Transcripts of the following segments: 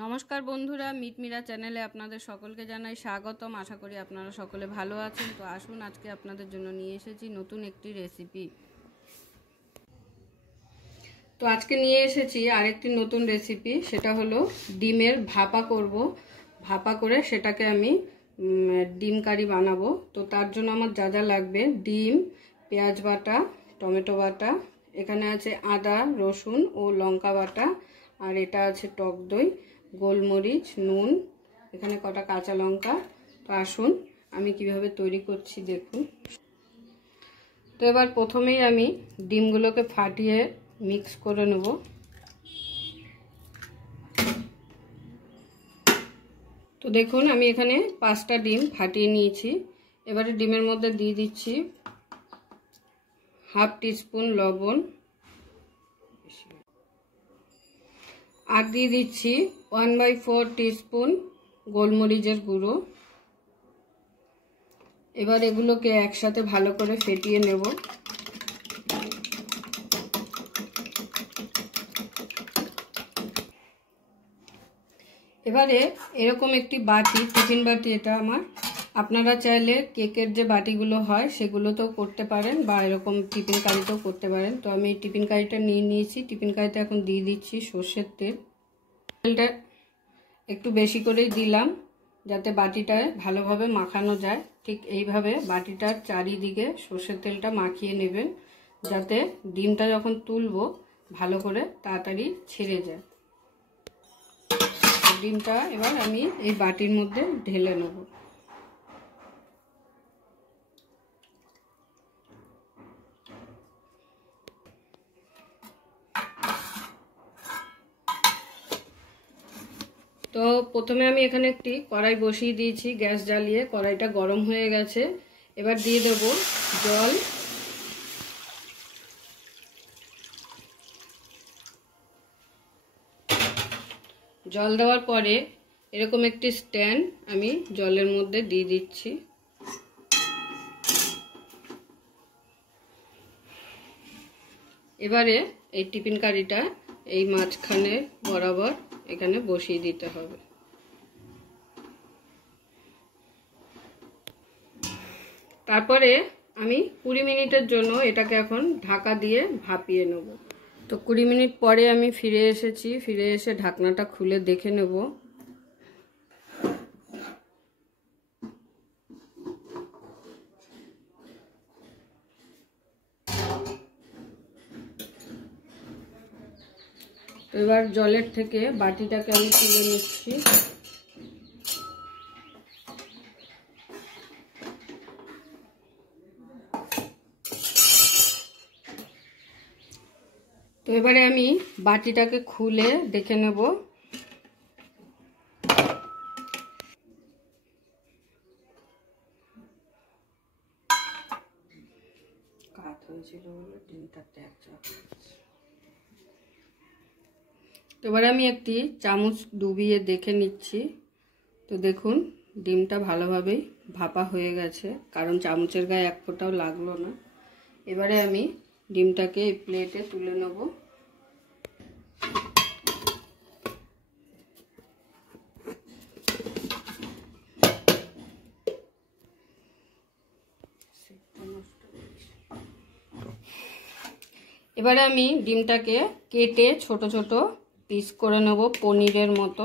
নমস্কার বন্ধুরা, মিটমিরা চ্যানেলে আপনাদের সকলকে জানাই স্বাগতম। আশা করি আপনারা সকলে ভালো আছেন। তো আসুন, আজকে আপনাদের জন্য নিয়ে এসেছি নতুন একটি রেসিপি। তো আজকে নিয়ে এসেছি আরেকটি নতুন রেসিপি, সেটা হলো ডিমের ভাপা করব। ভাপা করে সেটাকে আমি ডিম কারি বানাবো। তো তার জন্য আমার যা যা লাগবে: ডিম, পেঁয়াজ বাটা, টমেটো বাটা, এখানে আছে আদা, রসুন ও লঙ্কা বাটা, আর এটা আছে টক দই, গোলমরিচ, নুন, এখানে কটা কাঁচা লঙ্কা। তো আসুন আমি কিভাবে তৈরি করছি দেখুন। তো এবার প্রথমেই আমি ডিমগুলোকে ফাটিয়ে মিক্স করে নেব। তো দেখুন আমি এখানে 5টা ডিম ফাটিয়ে নিয়েছি। এবারে ডিমের মধ্যে দিয়ে দিচ্ছি হাফ টিস্পুন লবণ, আর দিয়ে দিচ্ছি 1/4 টিস্পুন গোলমরিচের গুঁড়ো। এবার এগুলোকে একসাথে ভালো করে ফেটিয়ে নেব। এবারে এরকম একটি বাটি, টিফিন বাটি এটা আমার, আপনারা চাইলে কেকের যে বাটিগুলো হয় সেগুলোতেও করতে পারেন, বা এরকম টিফিন কারিতেও করতে পারেন। তো আমি এই টিফিন কারিটা নিয়ে নিয়েছি। টিফিন কারিতে এখন দিয়ে দিচ্ছি সর্ষের তেল। তেলটা একটু বেশি করেই দিলাম যাতে বাটিটায় ভালোভাবে মাখানো যায়। ঠিক এইভাবে বাটিটার চারিদিকে সর্ষের তেলটা মাখিয়ে নেবেন, যাতে ডিমটা যখন তুলবো ভালো করে তাড়াতাড়ি ছেড়ে যায়। ডিমটা এবার আমি এই বাটির মধ্যে ঢেলে নেব। তো প্রথমে আমি এখানে একটি কড়াই বসিয়ে দিয়েছি, গ্যাস জ্বালিয়ে। কড়াইটা গরম হয়ে গেছে। এবার দিয়ে দেব জল। জল দেওয়ার পরে এরকম একটি স্ট্যান্ড আমি জলের মধ্যে দিয়ে দিচ্ছি। এবারে এই টিফিন কারিটা এই মাঝখানে বরাবর এখানে বসিয়ে দিতে হবে। তারপরে আমি 20 মিনিটের জন্য এটাকে এখন ঢাকা দিয়ে ভাপিয়ে নেব। তো 20 মিনিট পরে আমি ফিরে এসেছি। ফিরে এসে ঢাকনাটা খুলে দেখে নেব। তো এবার জলের থেকে বাটিটাকে আমি তুলে নিচ্ছি। তো এবারে আমি বাটিটাকে খুলে দেখে নেব। কাত হয়েছিল বলে ডিমটা ট্যাকচা। তো এবারে আমি একটি চামচ ডুবিয়ে দেখে নিচ্ছি। তো দেখুন ডিমটা ভালোভাবেই ভাপা হয়ে গেছে, কারণ চামচের গায়ে এক ফোঁটাও লাগলো না। এবারে আমি ডিমটাকে এই প্লেটে তুলে নেব। এবারে আমি ডিমটাকে কেটে ছোট ছোট পিস করে নেব, পনিরের মতো।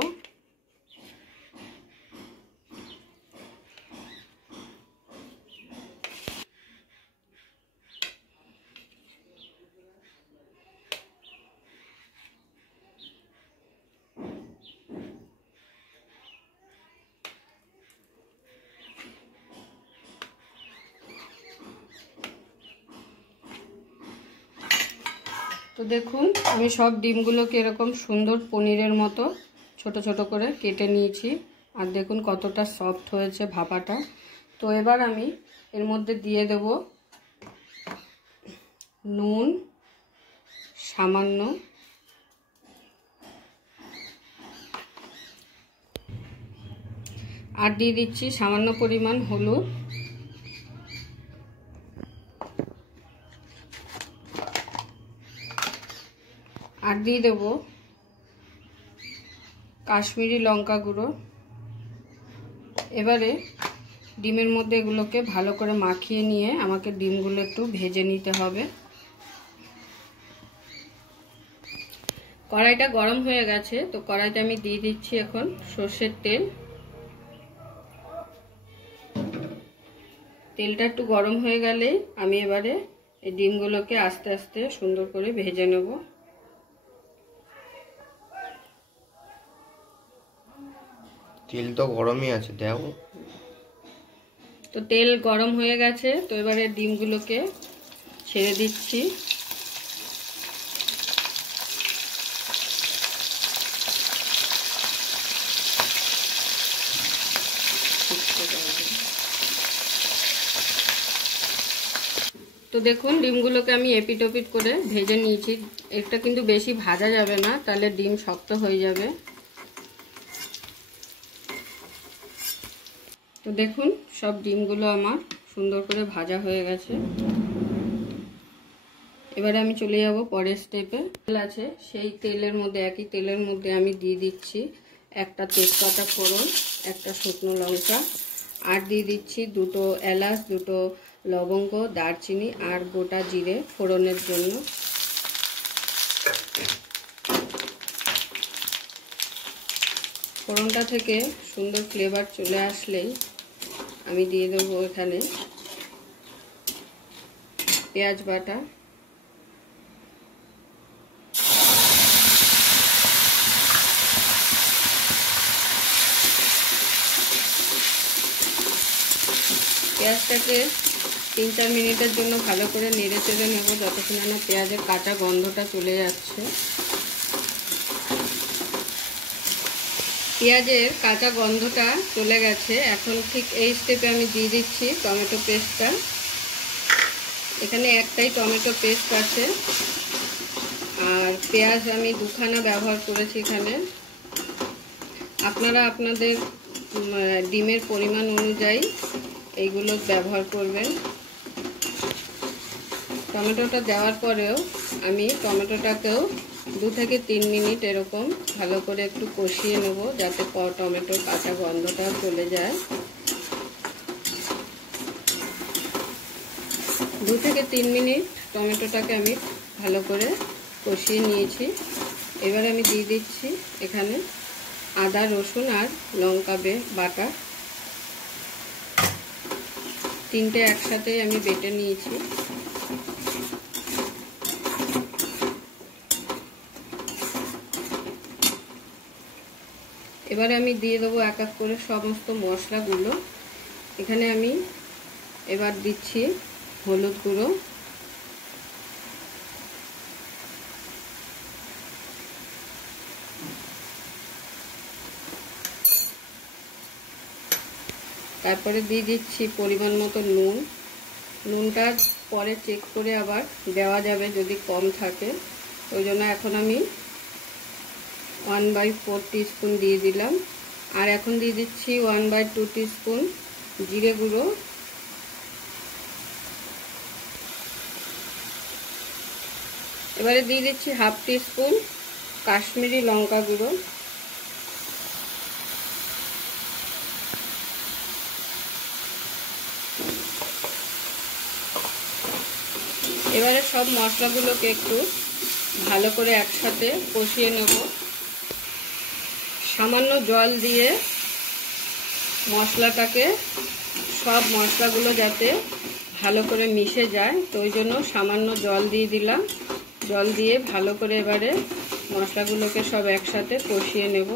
তো দেখুন আমি সব ডিমগুলোকে এরকম সুন্দর পনিরের মতো ছোট ছোট করে কেটে নিয়েছি, আর দেখুন কতটা সফট হয়েছে ভাপাটা। তো এবার আমি এর মধ্যে দিয়ে দেব নুন সামান্য, আর দিয়ে দিচ্ছি সামান্য পরিমাণ হলুদ, আর দিয়ে দেব কাশ্মীরি লঙ্কা গুঁড়ো। এবারে ডিমের মধ্যে এগুলোকে ভালো করে মাখিয়ে নিয়ে আমাকে ডিমগুলো একটু ভেজে নিতে হবে। কড়াইটা গরম হয়ে গেছে, তো কড়াইতে আমি দিয়ে দিচ্ছি এখন সর্ষের তেল। তেলটা একটু গরম হয়ে গেলে আমি এবারে এই ডিমগুলোকে আস্তে আস্তে সুন্দর করে ভেজে নেব। তেল তো গরমই আছে, দেখো। তো তেল গরম হয়ে গেছে, তো এবারে ডিমগুলোকে ছেড়ে দিচ্ছি। তো দেখুন ডিমগুলোকে আমি এপিট ওপিট করে ভেজে নিয়েছি। এটা কিন্তু বেশি ভাজা যাবে না, তাহলে ডিম শক্ত হয়ে যাবে। তো দেখুন সব ডিমগুলো আমার সুন্দর করে ভাজা হয়ে গেছে। এবারে আমি চলে যাব পরের স্টেপে। তেল আছে, সেই তেলের মধ্যে, একই তেলের মধ্যে আমি দিয়ে দিচ্ছি একটা তেজপাতা ফোড়ন, একটা শুকনো লঙ্কা, আর দিয়ে দিচ্ছি দুটো এলাচ, দুটো লবঙ্গ, দারচিনি আর গোটা জিরে ফোড়নের জন্য। ফোড়নটা থেকে সুন্দর ফ্লেভার চলে আসলেই আমি দিয়ে দেবো এখানে পেঁয়াজ বাটা, পেঁয়াজটাকে 3-4 মিনিটের জন্য ভালো করে নেড়ে চেড়ে নেব, যতক্ষণ না পেঁয়াজের কাঁচা গন্ধটা চলে যাচ্ছে। পেঁয়াজের কাঁচা গন্ধটা চলে গেছে, এখন ঠিক এই স্টেপে আমি দিয়ে দিচ্ছি টমেটো পেস্টটা। এখানে একটাই টমেটো পেস্ট আছে, আর পেঁয়াজ আমি 2খানা ব্যবহার করেছি এখানে। আপনারা আপনাদের ডিমের পরিমাণ অনুযায়ী এইগুলো ব্যবহার করবেন। টমেটোটা দেওয়ার পরেও আমি টমেটোটাকেও 2 থেকে 3 মিনিট এরকম ভালো করে একটু কষিয়ে নেব, যাতে টমেটোর কাঁচা গন্ধটা চলে যায়। 2 থেকে 3 মিনিট টমেটোটাকে আমি ভালো করে কষিয়ে নিয়েছি। এবারে আমি দিয়ে দিচ্ছি এখানে আদা, রসুন আর লঙ্কা বাটা, 3টে একসাথে আমি বেটে নিয়েছি। এবারে আমি দিয়ে দেবো এক এক করে সমস্ত মশলাগুলো। এখানে আমি এবার দিচ্ছি হলুদ গুঁড়ো, তারপরে দিয়ে দিচ্ছি পরিমাণ মতো নুন। নুনটা পরে চেক করে আবার দেওয়া যাবে যদি কম থাকে, ওই জন্য এখন আমি 1/4 টিস্পুন দিয়ে দিলাম। আর এখন দিয়ে দিচ্ছি 1/2 টিস্পুন জিরে গুঁড়ো, এবারে দিয়ে দিচ্ছি 1/2 টিস্পুন কাশ্মীরি লঙ্কা গুঁড়ো, এবারে সব মশলাগুলোকে একটু ভালো করে একসাথে কষিয়ে নেব। সামান্য জল দিয়ে মশলাটাকে, সব মশলাগুলো যাতে ভালো করে মিশে যায়, তো ওই জন্য সামান্য জল দিয়ে দিলাম। জল দিয়ে ভালো করে এবারে মশলাগুলোকে সব একসাথে কষিয়ে নেব।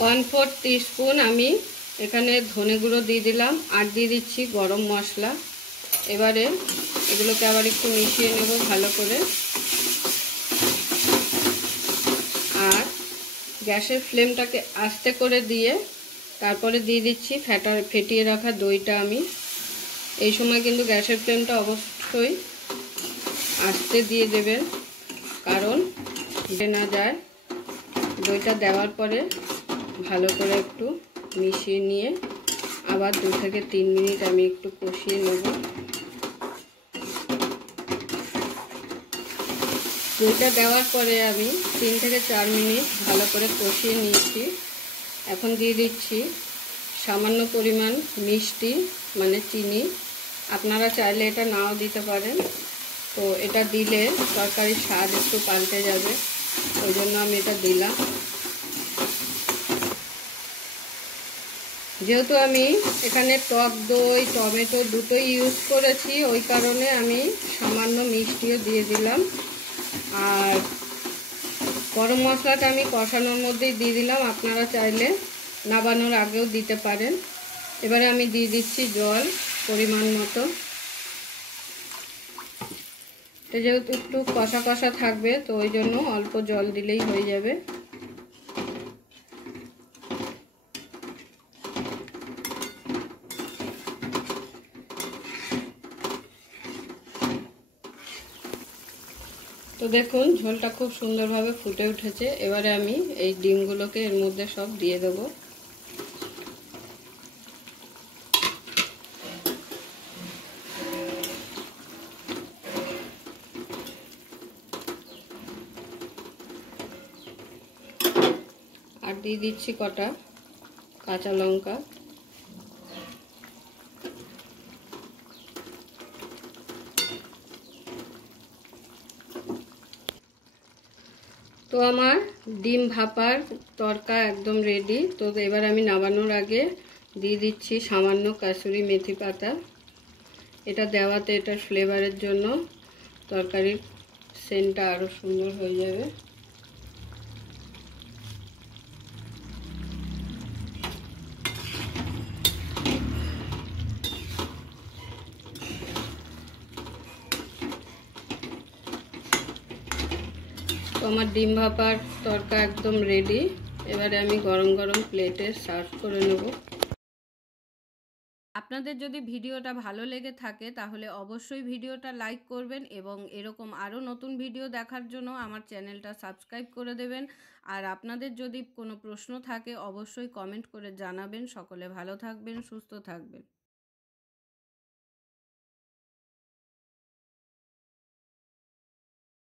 ওয়ান 4 টিস্পুন আমি এখানে ধনে গুঁড়ো দিয়ে দিলাম, আর দিয়ে দিচ্ছি গরম মশলা। এবারে এগুলোকে আবার একটু মিশিয়ে নেব ভালো করে। আর গ্যাসের ফ্লেমটাকে আস্তে করে দিয়ে তারপরে দিয়ে দিচ্ছি ফেটিয়ে রাখা দইটা। আমি এই সময় কিন্তু গ্যাসের ফ্লেমটা অবশ্যই আস্তে দিয়ে দেবেন, কারণ ভিজে না যায়। দইটা দেওয়ার পরে ভালো করে একটু মিশিয়ে নিয়ে আবার 2 থেকে 3 মিনিট আমি একটু কষিয়ে নেব। দইটা দেওয়ার পরে আমি 3 থেকে 4 মিনিট ভালো করে কষিয়ে নিয়েছি। এখন দিয়ে দিচ্ছি সামান্য পরিমাণ মিষ্টি, মানে চিনি। আপনারা চাইলে এটা নাও দিতে পারেন, তো এটা দিলে তরকারির স্বাদ একটু পাল্টে যাবে, ওই জন্য আমি এটা দিলাম। যেহেতু আমি এখানে টক দই টমেটো দুটোই ইউজ করেছি, ওই কারণে আমি সামান্য মিষ্টিও দিয়ে দিলাম। আর গরম মশলাটা আমি কষানোর মধ্যেই দিয়ে দিলাম, আপনারা চাইলে নাবানোর আগেও দিতে পারেন। এবারে আমি দিয়ে দিচ্ছি জল পরিমাণ মতো। এটা যেহেতু একটু কষা কষা থাকবে, তো ওই জন্য অল্প জল দিলেই হয়ে যাবে। তো দেখুন ঝোলটা খুব সুন্দরভাবে ফুটে উঠেছে। এবারে আমি এই ডিমগুলোকে এর মধ্যে সব দিয়ে দেবো। আর দিয়ে দিচ্ছি কটা কাঁচা লঙ্কা। তো আমার ডিম ভাপার তরকা একদম রেডি। তো এবার আমি নামানোর আগে দিয়ে দিচ্ছি সামান্য কাসুরি মেথি পাতা। এটা দেওয়াতে এটার ফ্লেভারের জন্য তরকারির সেন্টটা আরও সুন্দর হয়ে যাবে। তো আমার ডিম ভাপার তরকা একদম রেডি। এবারে আমি গরম গরম প্লেটে সার্ভ করে নেব। আপনাদের যদি ভিডিওটা ভালো লেগে থাকে তাহলে অবশ্যই ভিডিওটা লাইক করবেন এবং এরকম আরও নতুন ভিডিও দেখার জন্য আমার চ্যানেলটা সাবস্ক্রাইব করে দেবেন। আর আপনাদের যদি কোনো প্রশ্ন থাকে অবশ্যই কমেন্ট করে জানাবেন। সকলে ভালো থাকবেন, সুস্থ থাকবেন।